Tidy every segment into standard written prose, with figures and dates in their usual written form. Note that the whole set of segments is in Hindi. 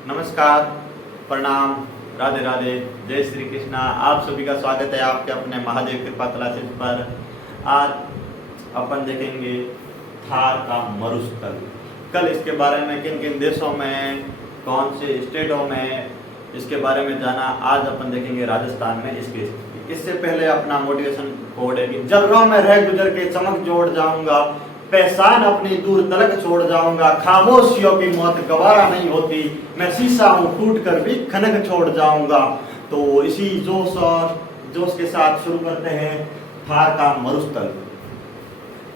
नमस्कार, प्रणाम, राधे राधे, जय श्री कृष्णा। आप सभी का स्वागत है आपके अपने महादेव कृपा क्लासेस पर। आज अपन देखेंगे थार का मरुस्थल। कल इसके बारे में किन किन देशों में, कौन से स्टेटों में इसके बारे में जाना। आज अपन देखेंगे राजस्थान में इसकी स्थिति। इससे पहले अपना मोटिवेशन कोड है कि जर्रों में रह गुजर के चमक जोड़ जाऊंगा, पहचान अपनी दूर तलक छोड़ जाऊंगा, खामोशियों की मौत गवारा नहीं होती, मैं शीशा हूं टूट कर भी खनक छोड़ जाऊंगा। तो इसी जोश और जोश के साथ शुरू करते हैं थार का मरुस्थल।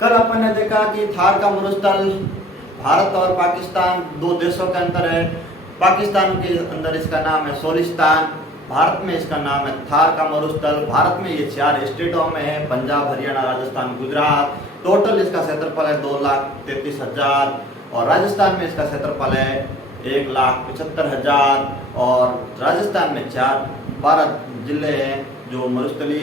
कल अपन ने देखा कि थार का मरुस्थल भारत और पाकिस्तान दो देशों के अंदर है। पाकिस्तान के अंदर इसका नाम है सोलिस्तान, भारत में इसका नाम है थार का मरुस्थल। भारत में ये 4 स्टेटों में है, पंजाब, हरियाणा, राजस्थान, गुजरात। टोटल इसका क्षेत्रफल है 2,33,000 और राजस्थान में इसका क्षेत्रफल है 1,75,000 और राजस्थान में 12 जिले हैं जो मरुस्थली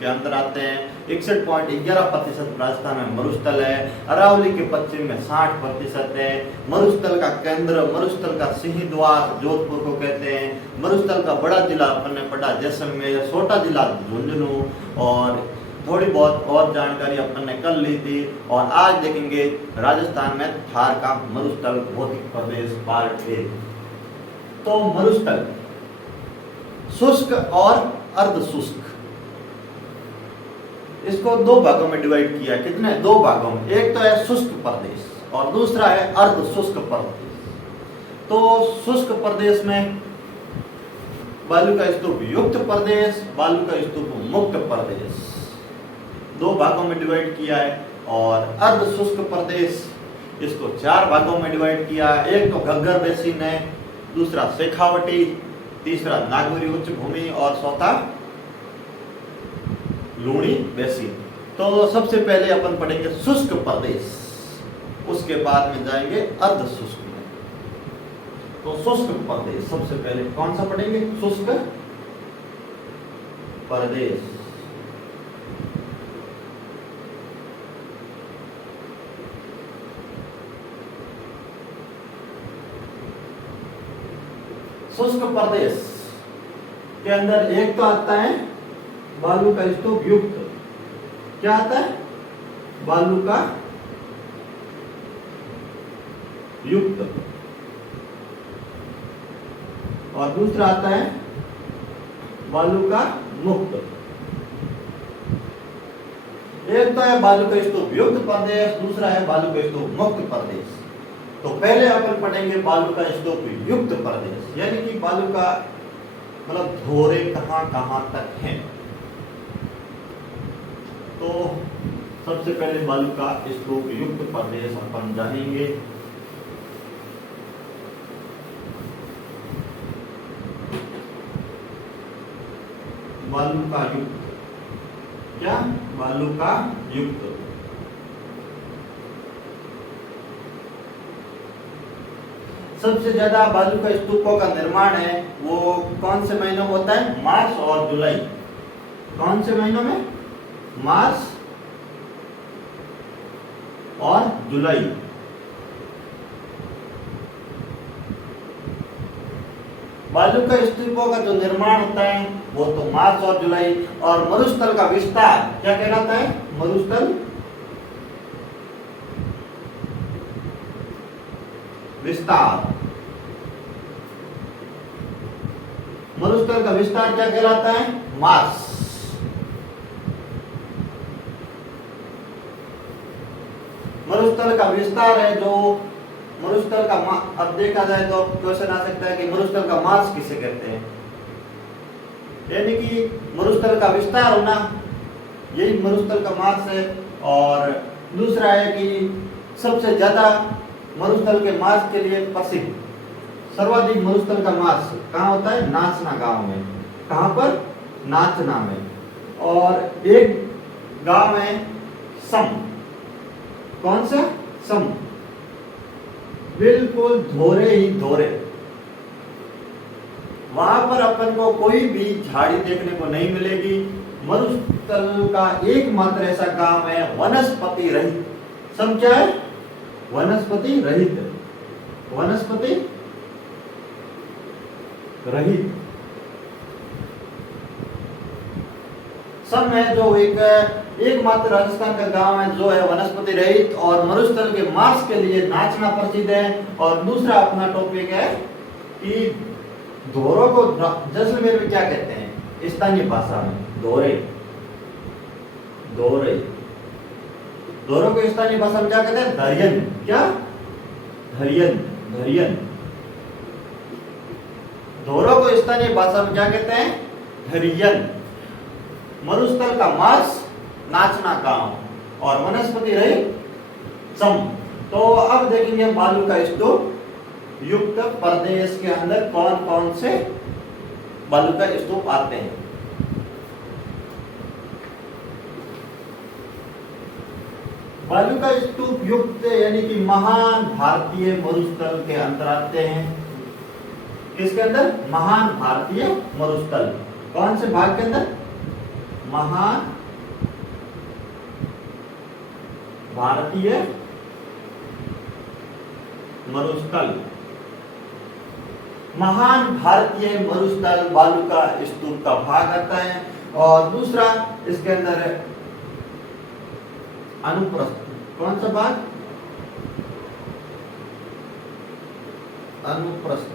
के अंदर आते हैं। 61.11% राजस्थान में मरुस्थल है। अरावली के पश्चिम में 60% है। मरुस्थल का केंद्र, मरुस्थल का सिंह द्वार जोधपुर को कहते हैं। मरुस्थल का बड़ा जिला अपन ने पढ़ा जैसलमेर, छोटा जिला झुंझुनू और थोड़ी बहुत और जानकारी अपन ने कल ली थी। और आज देखेंगे राजस्थान में थार का मरुस्थल भौतिक प्रदेश पार्ट ए। तो मरुस्थल शुष्क और अर्ध शुष्क, इसको 2 भागों में डिवाइड किया। कितने? 2 भागों में। एक तो है शुष्क प्रदेश और दूसरा है अर्ध शुष्क प्रदेश। तो शुष्क प्रदेश में बालू का स्तूप युक्त प्रदेश, बालू का स्तूप मुक्त प्रदेश, 2 भागों में डिवाइड किया है। और अर्ध शुष्क प्रदेश इसको 4 भागों में डिवाइड किया है। एक तो घग्गर बेसिन है, दूसरा शेखावटी, तीसरा नागौरी उच्च भूमि और चौथा लूणी बेसिन। तो सबसे पहले अपन पढ़ेंगे शुष्क प्रदेश, उसके बाद में जाएंगे अर्ध शुष्क में। तो शुष्क प्रदेश सबसे पहले कौन सा पढ़ेंगे? शुष्क प्रदेश। शुष्क प्रदेश के अंदर एक तो आता है बालू का स्तूप युक्त। क्या आता है? बालू का युक्त। और दूसरा आता है बालू का मुक्त। एक तो है बालू का स्तूप युक्त प्रदेश, दूसरा है बालू का स्तूप मुक्त प्रदेश। तो पहले अपन पढ़ेंगे बालू का स्तूप युक्त प्रदेश, यानी कि बालू का मतलब धोरे कहां तक हैं। तो सबसे पहले बालू का स्तूप युक्त प्रदेश अपन जानेंगे। बालू का युक्त, क्या? बालू का युक्त। सबसे ज्यादा बालू का स्तूपों का निर्माण है वो कौन से महीनों में होता है? मार्च और जुलाई। कौन से महीनों में? मार्च और जुलाई। बालू का स्तूपों का जो निर्माण होता है वो तो मार्च और जुलाई। और मरुस्थल का विस्तार क्या कहलाता है? मरुस्थल विस्तार। मरुस्थल का विस्तार क्या कहलाता है? मार्च। मरुस्थल का विस्तार है जो मरुस्थल का अब देखा जाए तो क्वेश्चन आ सकता है कि मरुस्थल का मार्च किसे कहते हैं, यानी कि मरुस्थल का विस्तार होना, यही मरुस्थल का मार्च है। और दूसरा है कि सबसे ज्यादा मरुस्थल के मार्च के लिए प्रसिद्ध, सर्वाधिक मरुस्थल का मार्च कहाँ होता है? नाचना गांव में। कहाँ पर? नाचना में। और एक गांव है सम। कौन सा? सम। बिल्कुल धोरे ही धोरे। वहां पर अपन को कोई भी झाड़ी देखने को नहीं मिलेगी। मरुस्थल का एकमात्र ऐसा गांव है वनस्पति रहित। सम क्या है? वनस्पति रहित। वनस्पति रहित। सम है जो एकमात्र राजस्थान का गांव है जो है वनस्पति रहित और मरुस्थल के मांस के लिए नाचना प्रसिद्ध है। और दूसरा अपना टॉपिक है कि धोरों को जैसलमेर में क्या कहते हैं स्थानीय भाषा में? धोरे। धोरे धोरों को स्थानीय भाषा में क्या कहते हैं? धरियन। क्या? धरियन। धरियन। धोरों को स्थानीय भाषा में क्या कहते हैं? धरियन। मरुस्थल का मार्स नाचना गांव और वनस्पति रहित सम। तो अब देखेंगे हम बालू का स्तूप युक्त प्रदेश के अंदर कौन कौन से बालू का स्तूप आते हैं। बालू का स्तूप युक्त यानी कि महान भारतीय मरुस्थल के अंदर आते हैं। किसके अंदर? महान भारतीय मरुस्थल। कौन से भाग के अंदर? महान भारतीय मरुस्थल। महान भारतीय मरुस्थल बालू का स्तूप का भाग आता है। और दूसरा इसके अंदर है अनुप्रस्थ। कौन सा भाग? अनुप्रस्थ।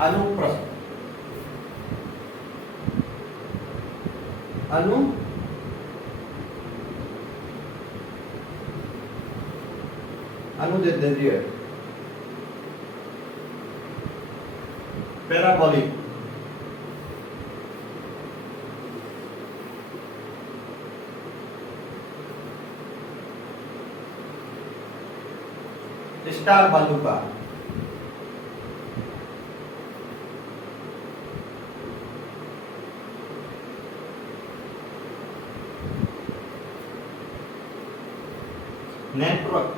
अनुप्रस्थ। अनु दे दीजिए। पैराबोलिक। स्टार बालू का। नेटवर्क।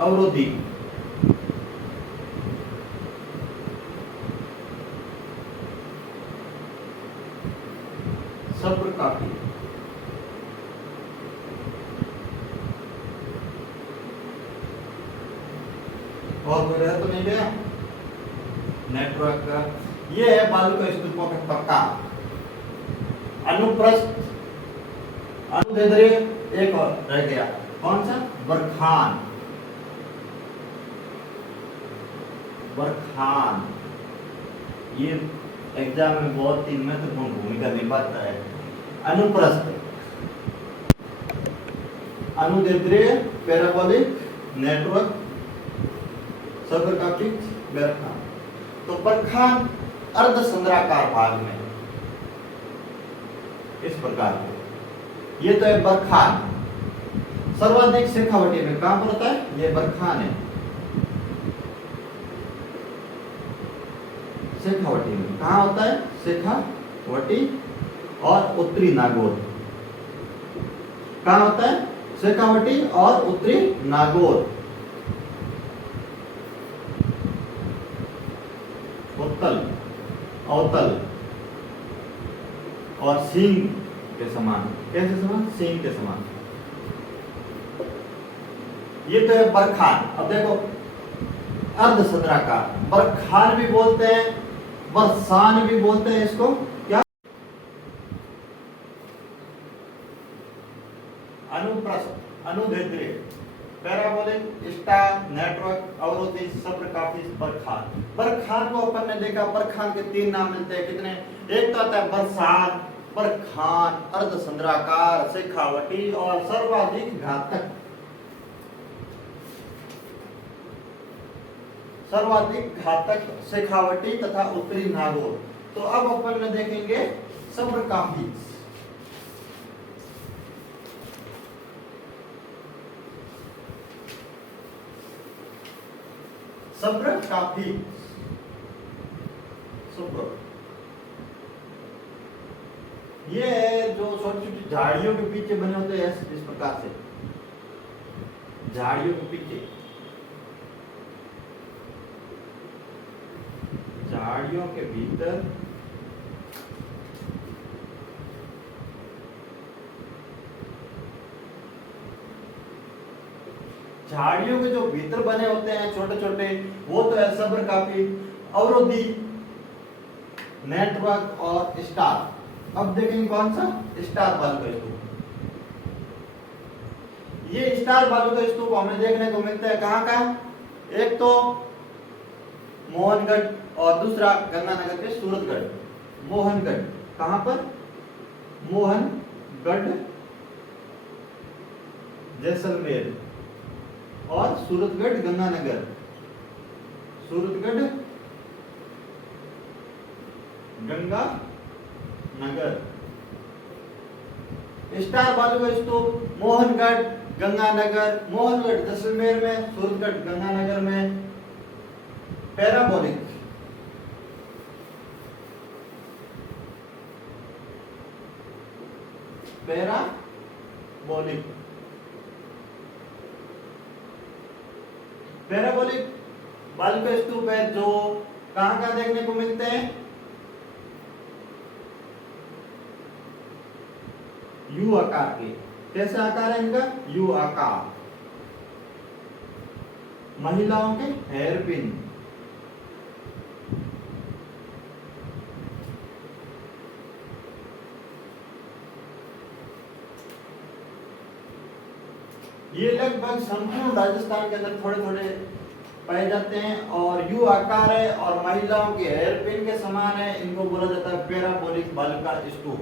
अवरोधी। सब्र काफी। और कोई रहा तो नहीं गया? नेटवर्क का ये है बालू का स्तूपों का प्रकार। अनुप्रस्थ। अनुदैर्ध्य एक और रह गया। कौन सा? बरखान। बरखान ये एग्जाम में बहुत ही महत्वपूर्ण भूमिका निभाता है। अनुप्रस्थ, अनुदैर्ध्य, पैराबोलिक, नेटवर्क, सर्कल, बरखान। तो बरखान अर्धचंद्राकार भाग में इस प्रकार के ये तो है बरखान। सर्वाधिक शेखावटी में कहां पर होता है? ये बरखान है। शेखावटी में कहां होता है? शेखावटी और उत्तरी नागौर। कहां होता है? शेखावटी और उत्तरी नागौर। उत्तल, अवतल और सींग के समान। कैसे समान? सींग के समान। ये तो है बरखान। अब देखो अर्धचंद्राकार बरखान भी बोलते हैं, बरसान भी बोलते हैं इसको। क्या? अनुप्रस्थ, अनुदैर्ध्य, पैराबोलिक, स्टार, नेटवर्क, अवरोधी, सब्रकाफी, बरखान। बरखान को अपन ने देखा, बरखान के तीन नाम मिलते हैं। कितने? एक तो आता है बरसात, बरखान, अर्धचंद्राकार, शेखावटी और सर्वाधिक घातक। सर्वाधिक घातक शेखावटी तथा उत्तरी नागौर। तो अब अपन में देखेंगे सब्रकाफी। सब्रकाफी, सब्र ये जो छोटी छोटी झाड़ियों के पीछे बने होते हैं इस प्रकार से, झाड़ियों के पीछे, झाड़ियों के भीतर झाड़ियों के जो भीतर बने होते हैं छोटे छोटे, वो तो है सब्र काफी, अवरोधी, नेटवर्क और स्टार। अब देखेंगे कौन सा, स्टार बालू का स्तूप। ये स्टार बालू का स्तूप हमें देखने को मिलता है कहाँ का, एक तो मोहनगढ़ और दूसरा गंगानगर के सूरतगढ़। मोहनगढ़ कहां पर, मोहनगढ़ जैसलमेर, और सूरतगढ़ गंगानगर, सूरतगढ़ गंगानगर। स्टार बालू का स्तूप मोहनगढ़ गंगानगर, मोहनगढ़ जैसलमेर में, सूरतगढ़ गंगानगर में। पैराबोलिक, पैराबोलिक, पैराबोलिक बालू का स्तूप है जो कहां कहां देखने को मिलते हैं, यू आकार के। कैसे आकार है इनका, यू आकार। महिलाओं के हेयर पिन, ये लगभग संपूर्ण राजस्थान के अंदर थोड़े थोड़े पाए जाते हैं, और यू आकार है और महिलाओं के हेयर पिन के समान है। इनको बोला जाता है पैराबोलिक बालू का स्तूप।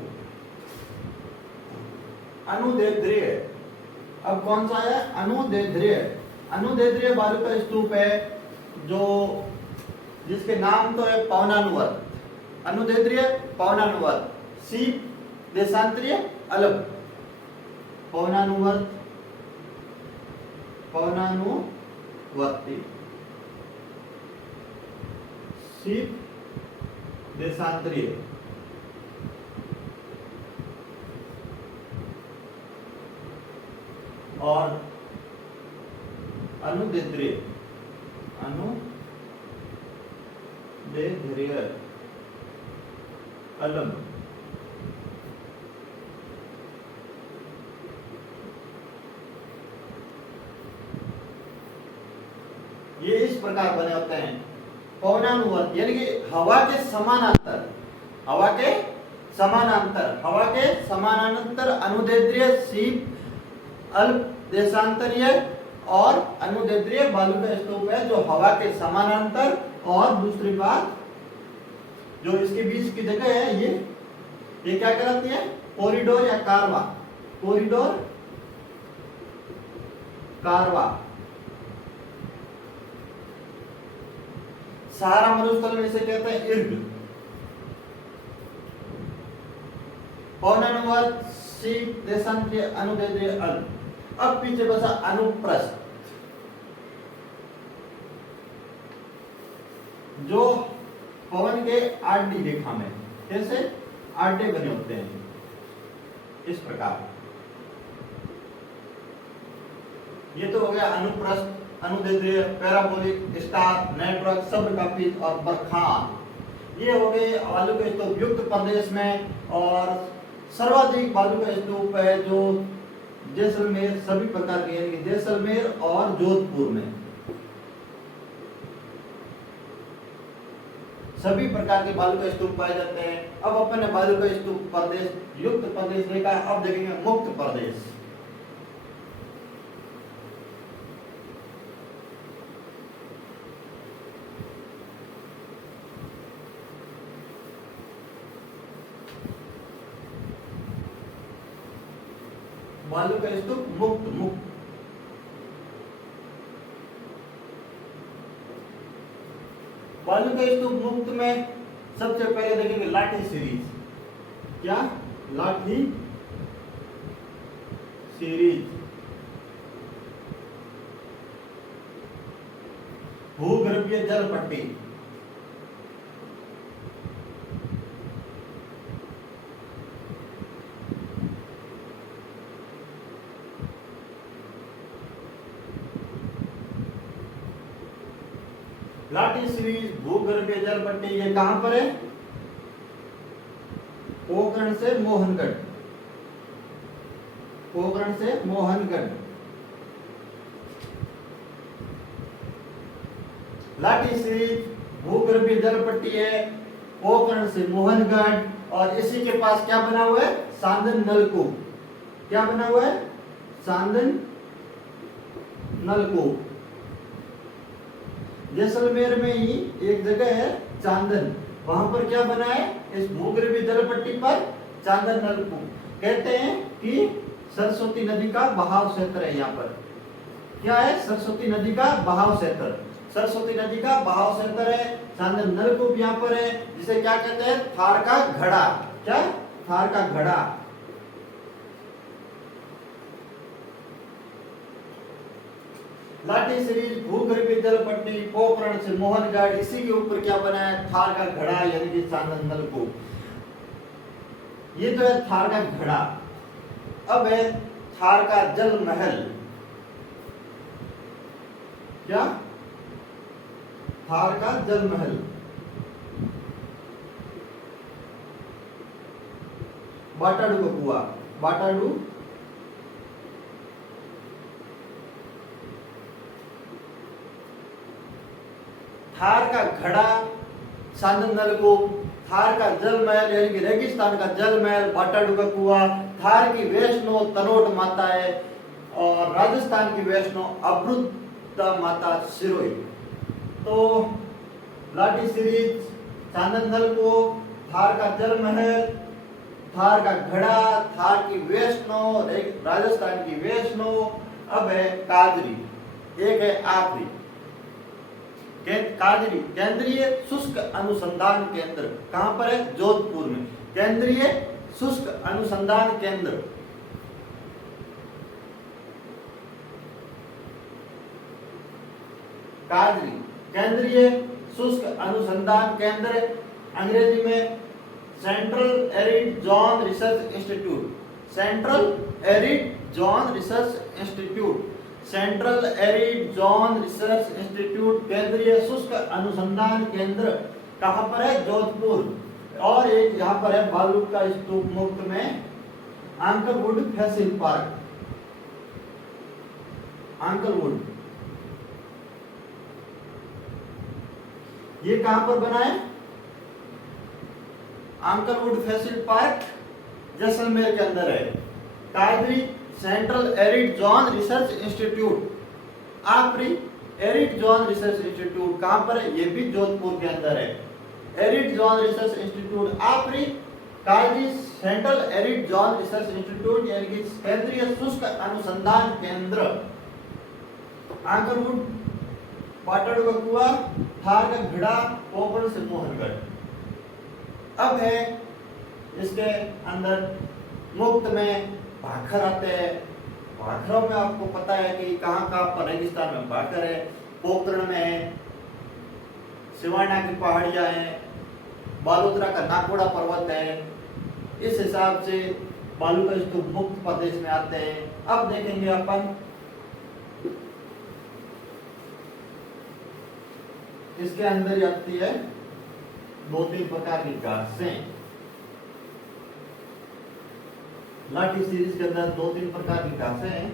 अनुदैर्ध्य, अब कौन सा है, अनुदैर्ध्य। अनुदैर्ध्य बालू का स्तूप है जो, जिसके नाम तो है पवनानुवर्त। अनुदैर्ध्य पवनानुवर्त, सीप देशांतरीय अलग। पवनानुवर्त, पवनानुवर्ती, सीप देशांतरीय। और अनुदैर्ध्य, अनुदैर्ध्य अलग। ये इस प्रकार बने होते हैं पवनानुवर्त, यानी कि हवा के समानांतर, हवा के समानांतर, हवा के समानांतर अनुदैर्ध्य, सीप अल्प देशांतरीय और अनुदैर्ध्य बालू का स्तूप है जो हवा के समानांतर। और दूसरी बात, जो इसके बीच की जगह है, ये क्या कहलाती है, कॉरिडोर या कारवा, कॉरिडोर कारवा। सहारा मरुस्थल में इसे कहते हैं इर्ग। पवनानुवर्त, सीप देशांतरीय, अनुदैर्ध्य अल्प। अब पीछे बसा अनुप्रस्थ, जो पवन के आरडी रेखा में, कैसे आरडे बने होते हैं इस प्रकार। ये तो हो गया अनुप्रस्थ, अनुदैर्ध्य, पैराबोलिक, स्टार, नेटवर्क, सब्रकाफी और बरखान। ये हो गए बालू के स्तूप युक्त प्रदेश में। और सर्वाधिक बालू का स्तूप है जो जैसलमेर, सभी प्रकार के, यानी कि जैसलमेर और जोधपुर में सभी प्रकार के बालू का स्तूप पाए जाते हैं। अब अपन ने बालू का स्तूप प्रदेश युक्त प्रदेश देखा, अब देखेंगे मुक्त प्रदेश। बालू का स्तूप मुक्त, मुक्त बालू का स्तूप मुक्त में सबसे पहले देखेंगे लाठी सीरीज। क्या, लाठी सीरीज। भूगर्भीय जल पट्टी, लाठी सीरीज, भूगर्भीय जल पट्टी। ये कहां पर है, पोखरण से मोहनगढ़, पोखरण से मोहनगढ़। लाठी सीरीज भूगर्भीय जल पट्टी है, पोखरण से मोहनगढ़, और इसी के पास क्या बना हुआ है, सांदन नलकूप। क्या बना हुआ है, सांदन नलकूप। जैसलमेर में ही एक जगह है चांदन, वहां पर क्या बना है, इस भूगर्भीय जल पट्टी पर चांदन नलकूप। कहते हैं कि सरस्वती नदी का बहाव क्षेत्र है यहाँ पर। क्या है, सरस्वती नदी का बहाव क्षेत्र। सरस्वती नदी का बहाव क्षेत्र है, चांदन नलकूप यहाँ पर है, जिसे क्या कहते हैं, थार का घड़ा। क्या, थार का घड़ा। लाठी सीरीज भूगर्भीय जल पट्टी, पोखरण से मोहनगढ़, इसी के ऊपर क्या बना है, थार का घड़ा यानी कि चांदन नलकूप। ये तो है थार का घड़ा। अब है थार का जल महल। क्या, थार का जल महल। बाटाडू का कुआं, बाटाडू थार का घड़ा, सांदन नलकूप, थार का जल महल यानी कि रेगिस्तान का जल महल, बाटाडू का कुआं, थार की वैष्णो तनोट माता है, और राजस्थान की वैष्णो अब्रुता माता सिरोही। तो लाठी सीरीज, चांदन नलकूप, थार का जल महल, थार का घड़ा, थार की वैष्णो, राजस्थान की वैष्णो। अब है काजरी, एक है आखिरी काजरी, केंद्रीय शुष्क अनुसंधान केंद्र। कहां पर है, जोधपुर में, केंद्रीय शुष्क अनुसंधान केंद्र। काजरी केंद्रीय शुष्क अनुसंधान केंद्र, अंग्रेजी में central arid zone research institute. Central arid zone research institute, central arid zone research institute, केंद्रीय शुष्क अनुसंधान केंद्र। कहां पर है, जोधपुर। और एक यहाँ पर है भालुका स्तूप मुक्त में अंकलवुड फैसिल पार्क। अंकलवुड ये कहां पर बना है, अंकलवुड फैसिल पार्क जैसलमेर के अंदर है। काजरी central arid zone research institute, आखिरी एरिड जोन रिसर्च इंस्टीट्यूट कहां पर है, ये भी जोधपुर के अंदर है। एरिड जोन रिसर्च इंस्टीट्यूट आखिरी, काजरी central arid zone research institute यानी कि केंद्रीय शुष्क अनुसंधान केंद्र। अंकलवुड, बाटाडू का कुआं, थार का घड़ा, पोखरण से मोहनगढ़। अब है इसके अंदर मुक्त में भाखर आते हैं। भाखरों में आपको पता है कि कहाँ कहाँ पर रेगिस्तान में भाखर है, पोखरण में है, सिवाना की पहाड़ियां हैं, बालोतरा का नाकोड़ा पर्वत है। इस हिसाब से बालू का स्तूप मुक्त प्रदेश में आते हैं। अब देखेंगे अपन इसके अंदर आती है दो तीन प्रकार की घासें। लाठी सीरीज के अंदर दो तीन प्रकार की घासें हैं।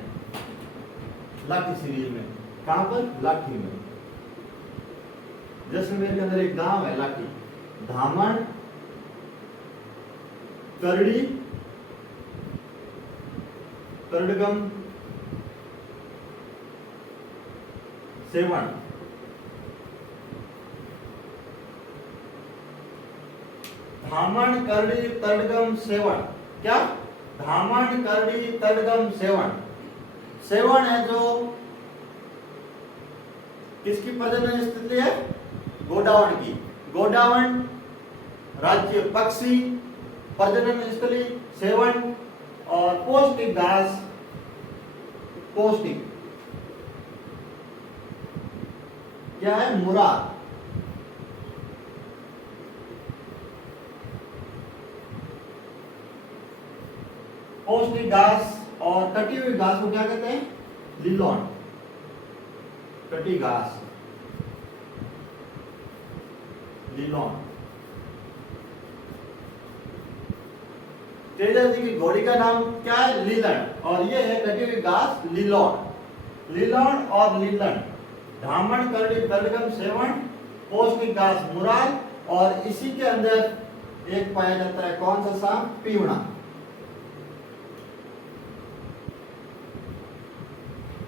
लाठी सीरीज में कहां पर, लाठी में। जैसलमेर के अंदर एक गांव है लाठी, धामण, करड़ी, करडगम, सेवण। धामण, करड़ी, तड़गम, सेवण। क्या, धामण, करड़ी, तड़गम, सेवण। सेवण है जो किसकी प्रजनन स्थिति है, गोडावण की। गोडावण राज्य पक्षी, प्रजनन स्थली सेवण। और पौष्टिक घास, पौष्टिक क्या है, मुरा। पौष्टिक घास और कटी हुई घास को क्या कहते हैं, लिलोन। कटी घास, लिलोन। तेजा जी की घोड़ी का नाम क्या है, लीलन, और ये है कटी हुई घास, लिलोन। लिलोन और लीलन धामण, करड़ी, दलगम, सेवण, पौष्टिक घास, मुराल, और इसी के अंदर एक पाया जाता है कौन सा सांप? पीवड़ा।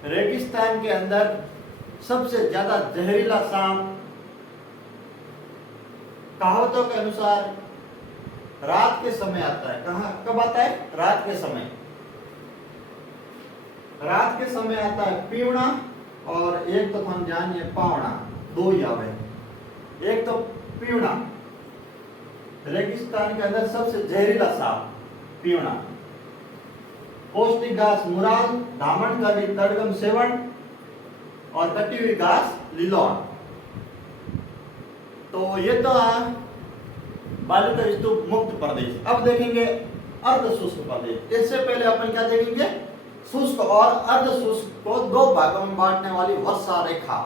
रेगिस्तान के अंदर सबसे ज्यादा जहरीला सांप कहावतों के अनुसार रात के समय आता है। कब आता है? रात के समय। रात के समय आता है पीवड़ा, और एक तो हम जानिए पावड़ा, दो ही आवे। एक तो पीवड़ा, रेगिस्तान के अंदर सबसे जहरीला सांप पीवड़ा। पौष्टिक घास मुराल, धामण, करड़ी, दलगम, सेवण, और कटी हुई घास लिलोन। तो ये तो बालू का स्तूप मुक्त प्रदेश। अब देखेंगे अर्ध शुष्क प्रदेश। इससे पहले अपन क्या देखेंगे? शुष्क और अर्ध शुष्क को दो भागों में बांटने वाली वर्षा रेखा,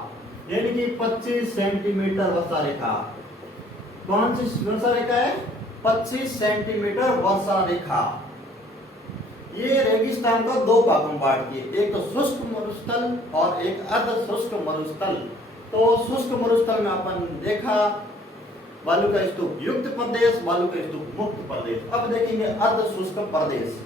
यानी कि 25 सेंटीमीटर वर्षा रेखा। कौन सी वर्षा रेखा है? 25 सेंटीमीटर वर्षा रेखा। ये रेगिस्तान को दो भागों में बांटती है, एक तो शुष्क मरुस्थल और एक अर्ध शुष्क मरुस्थल। तो शुष्क मरुस्थल में अपन देखा बालू का स्तूप युक्त प्रदेश, बालू का स्तूप मुक्त प्रदेश। अब देखेंगे अर्ध शुष्क प्रदेश।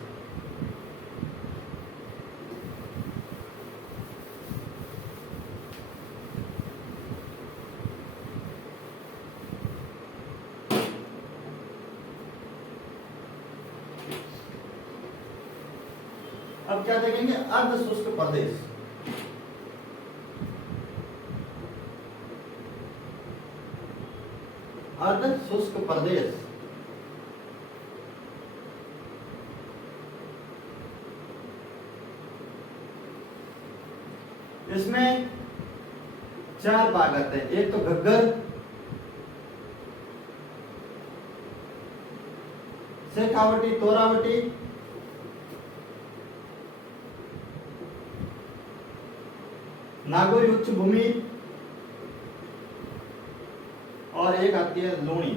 अब क्या देखेंगे? अर्ध शुष्क प्रदेश। अर्ध शुष्क प्रदेश इसमें चार भाग आते हैं। एक तो घग्गर, शेखावटी, तोरावटी, नागौरी उच्च भूमि, और एक आती है लूणी।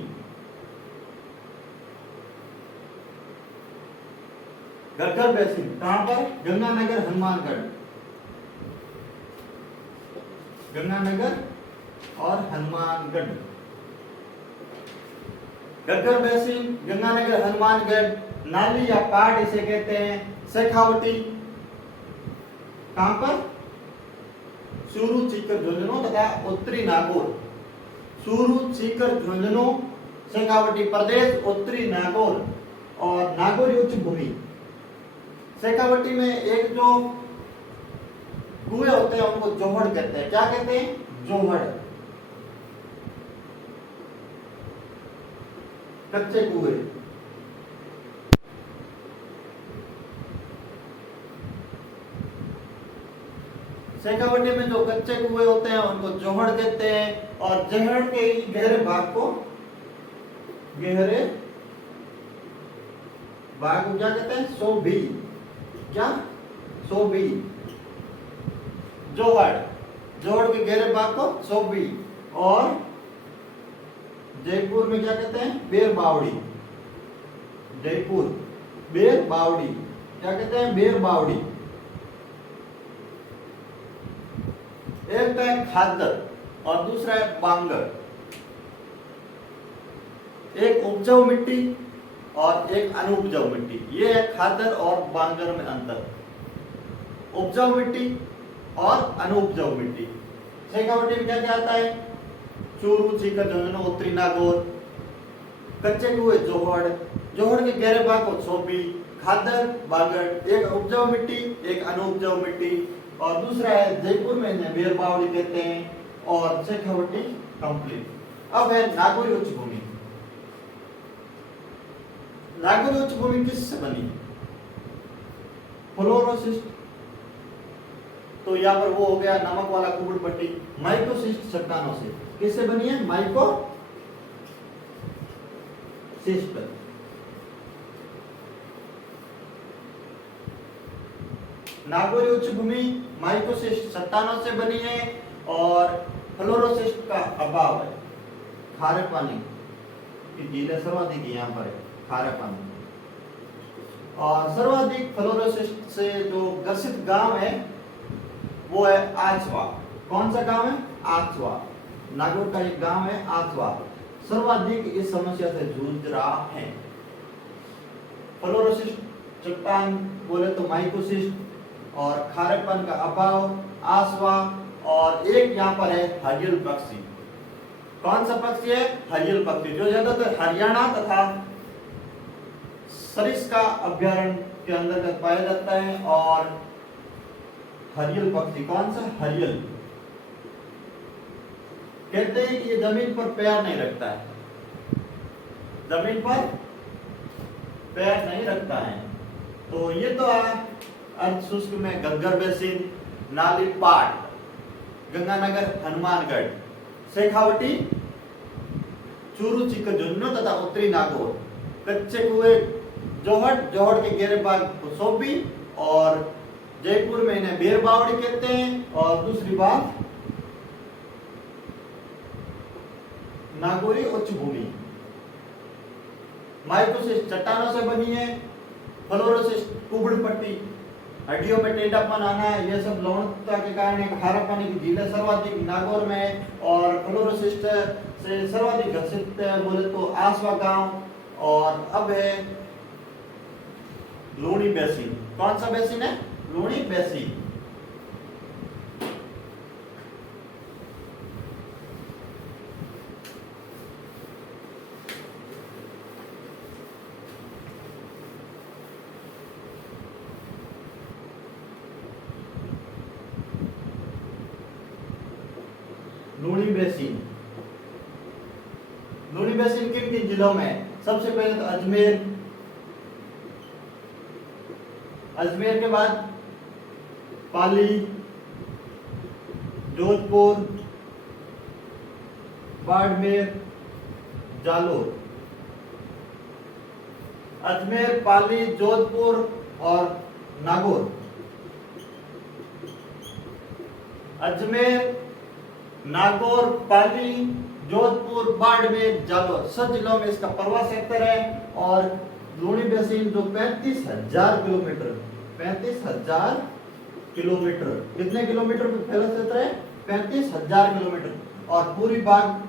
घग्गर बेसिन कहां पर? गंगानगर, हनुमानगढ़। गंगानगर और हनुमानगढ़। घग्गर बेसिन, गंगानगर, हनुमानगढ़। नाली या पाड़ इसे कहते हैं। शेखावटी कहां पर? चूरू, सीकर, झुंझुनू तथा उत्तरी नागौर। चूरू, सीकर, झुंझुनू, शेखावटी प्रदेश, उत्तरी नागौर और नागौरी उच्च भूमि। शेखावटी में एक जो कुएं होते हैं उनको जोहड़ कहते हैं। क्या कहते हैं? जोहड़। कच्चे कुएं। शेखावटी में जो कच्चे कुएं होते हैं उनको जोहड़ कहते हैं, और जोहड़ के गहरे भाग को क्या कहते हैं? सोभी। क्या? सोभी। जोहड़ के गहरे भाग को सोभी। और जयपुर में क्या कहते हैं? बेर बावड़ी। जयपुर बेर बावड़ी। क्या कहते हैं? बेर बावड़ी। एक तो है खादर और दूसरा है बांगर। एक उपजाऊ मिट्टी और एक अनुपजाऊ मिट्टी। ये है खादर और बांगर में अंतर। उपजाऊ मिट्टी और अनुपजाऊ मिट्टी। शेखावटी में क्या क्या आता है? चूरू, सीकर, झुंझुनू, उत्तरी नागौर। कच्चे कुएं जोहड़। जोहड़ के गहरे भाग को सोपी। खादर, बांगर। एक उपजाऊ मिट्टी, एक अनुपजाऊ मिट्टी, और दूसरा है जयपुर में इन्हें बेर बावड़ी कहते हैं, और शेखावटी कंप्लीट। अब है नागौरी उच्च भूमि। नागौरी उच्च भूमि किससे बनी? फ्लोरोसिस्ट। तो यहाँ पर वो हो गया नमक वाला कुबड़ पट्टी। माइकोसिस्ट चट्टानों से। किससे बनी है? माइकोसिस्ट। नागौरी उच्च भूमि माइकोसिस्ट चट्टानों से बनी है, और फ्लोरोसिस्ट का अभाव है। खारे पानी की झीलें सर्वाधिक यहाँ पर है, खारे पानी। और सर्वाधिक फ्लोरोसिस्ट से जो ग्रसित गांव है वो है आचवा। कौन सा गांव है? आचवा। नागौर का एक गांव है आचवा, सर्वाधिक इस समस्या से जूझ रहा है। फ्लोरोसिस्ट चट्टान बोले तो माइकोसिस्ट और खारेपन का अभाव, आसवा, और एक यहाँ पर है हरियल पक्षी। कौन सा पक्षी है? हरियल पक्षी, जो ज्यादातर हरियाणा तथा सरिस्का अभ्यारण्य के अंतर्गत पाया जाता है। और हरियल पक्षी कौन सा? हरियल। कहते हैं कि ये जमीन पर पैर नहीं रखता है, जमीन पर पैर नहीं रखता है। तो ये तो अर्ध शुष्क में गग्गर बेसिन, नाली पाट, गंगानगर, हनुमानगढ़, शेखावटी, चूरू चिकजुन्नो तथा उत्तरी नागौर, कच्चे कुएं जोहड़, जोहड़ के गहरे भाग को सोपी, और जयपुर में इन्हें बेरबावड़ी कहते हैं। और दूसरी बात नागौरी उच्च भूमि। माइकोसिस्ट चट्टानों से बनी है, फ्लोरोसिस्ट कुबड़ पट्टी, हड्डियों में टेढ़ापन आना, ये सब लवणता के कारण है। खारापन की झीलें सर्वाधिक नागौर में, और फ्लोरोसिस्ट से सर्वाधिक घर्षित बोले तो आसवा गांव। और अब है लूणी बेसिन। कौन सा बेसिन है? Luni basin. Luni basin, Luni basin किन किन जिलों में? सबसे पहले तो अजमेर, अजमेर के बाद पाली, जोधपुर, बाड़मेर, जालोर। अजमेर, पाली, जोधपुर और नागौर। अजमेर, नागौर, पाली, जोधपुर, बाड़मेर, जालोर, सब जिलों में इसका प्रवाह क्षेत्र है। और लूणी बेसिन जो 35,000 किलोमीटर, 35,000 किलोमीटर, कितने किलोमीटर में फैला क्षेत्र है? 35,000 किलोमीटर। और पूरी भाग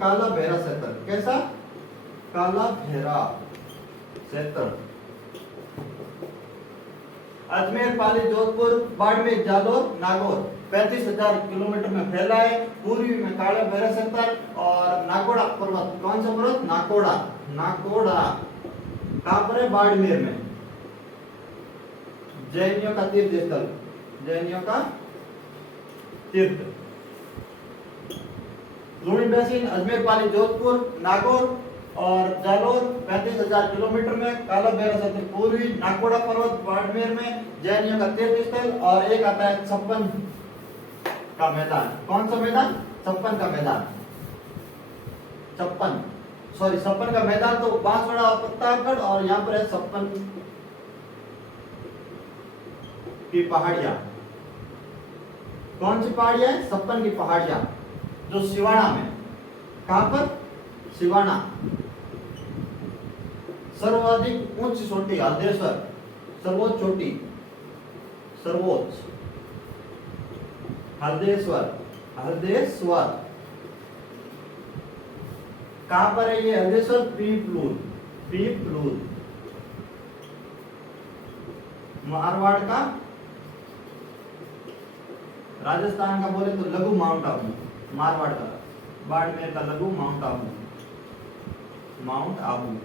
काला भेरा क्षेत्र। कैसा? काला भेरा क्षेत्र। अजमेर, पाली, जोधपुर, बाड़मेर, जालोर, नागौर 35,000 किलोमीटर में फैला है। पूर्वी में काला भेरा क्षेत्र। और नाकोड़ा पर्वत, कौन सा पर्वत? नाकोड़ा। नाकोड़ा कहां पर है? बाड़मेर में। जैनियों का तीर्थ स्थल, जैनियों का तीर्थ। लूणी बेसिन अजमेर, पाली, जोधपुर, नागौर और जालोर 35,000 किलोमीटर में। काला भेरा क्षेत्र पूर्वी, नाकोड़ा पर्वत बाड़मेर में, जैनियों का तीर्थ स्थल। और एक आता है 56 का मैदान। कौन सा मैदान? 56 का मैदान। 56 का मैदान तो बांसवाड़ा और प्रतापगढ़। और यहाँ पर है 56 की पहाड़ियां। कौन सी पहाड़ियां? 56 की पहाड़ियां जो सिवाना में। कहां पर? सिवाना। सर्वाधिक ऊंची चोटी हरदेश्वर, सर्वोच्च चोटी, सर्वोच्च हरदेश्वर, हरदेश्वर कहां पर है ये? हरदेश्वर पीपलूर, पीपलूर मारवाड़ का, राजस्थान का बोले तो लघु माउंट आबू, मारवाड़ का, बाड़मेर का लघु माउंट आबू, माउंट आबू,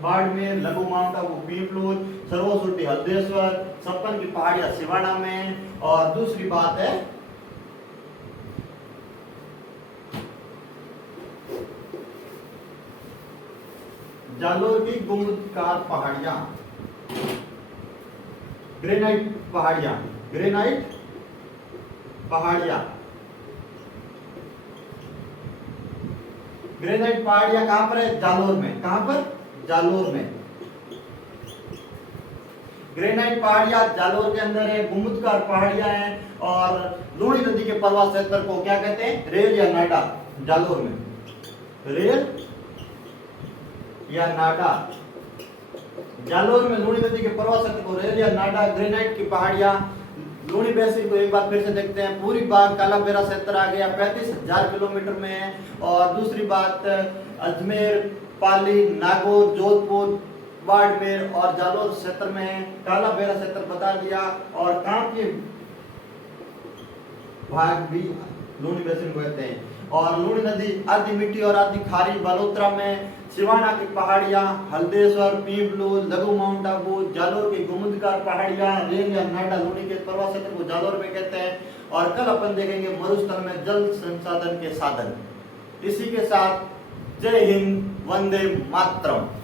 बाड़मेर, लघु माउंट आबू, पीपलूर, सर्वोच्च हरदेश्वर, 56 की पहाड़ियां सिवाना में। और दूसरी बात है जालोर की गुंबदकार पहाड़ियां, ग्रेनाइट पहाड़ियां, ग्रेनाइट पहाड़ियां। ग्रेनाइट पहाड़ियां कहां पर है? जालोर में। कहां पर? जालोर में। ग्रेनाइट पहाड़ियां जालोर के अंदर है, गुंबदकार पहाड़ियां हैं। और लूणी नदी के प्रवाह क्षेत्र को क्या कहते हैं? रेल या नाडा। जालोर में रेल या नाडा, जालोर में लूणी नदी के प्रवाह क्षेत्र को रेलिया नाडा ग्रेनाइट की पहाड़ियां, लूणी बेसिन को एक बार फिर से देखते हैं। पूरी बात कालाबेरा क्षेत्र आ गया 35,000 किलोमीटर में है। और दूसरी बात अजमेर, पाली, नागौर, जोधपुर, बाड़मेर और जालोर क्षेत्र में है। कालाबेरा क्षेत्र बता दिया। और कांके भाग भी लूणी बेसिन को कहते हैं। और लूणी नदी आधी मीठी और आधी खारी बालोतरा में, सिवाना की पहाड़ियां, हल्देश्वर, पीपलू, लघु माउंट आबू, जालोर की गुमुदकार पहाड़ियां, रेल या नाडा लूणी के प्रवाह क्षेत्र को जालोर में कहते हैं। और कल अपन देखेंगे मरुस्थल में जल संसाधन के साधन। इसी के साथ जय हिंद, वंदे मातरम।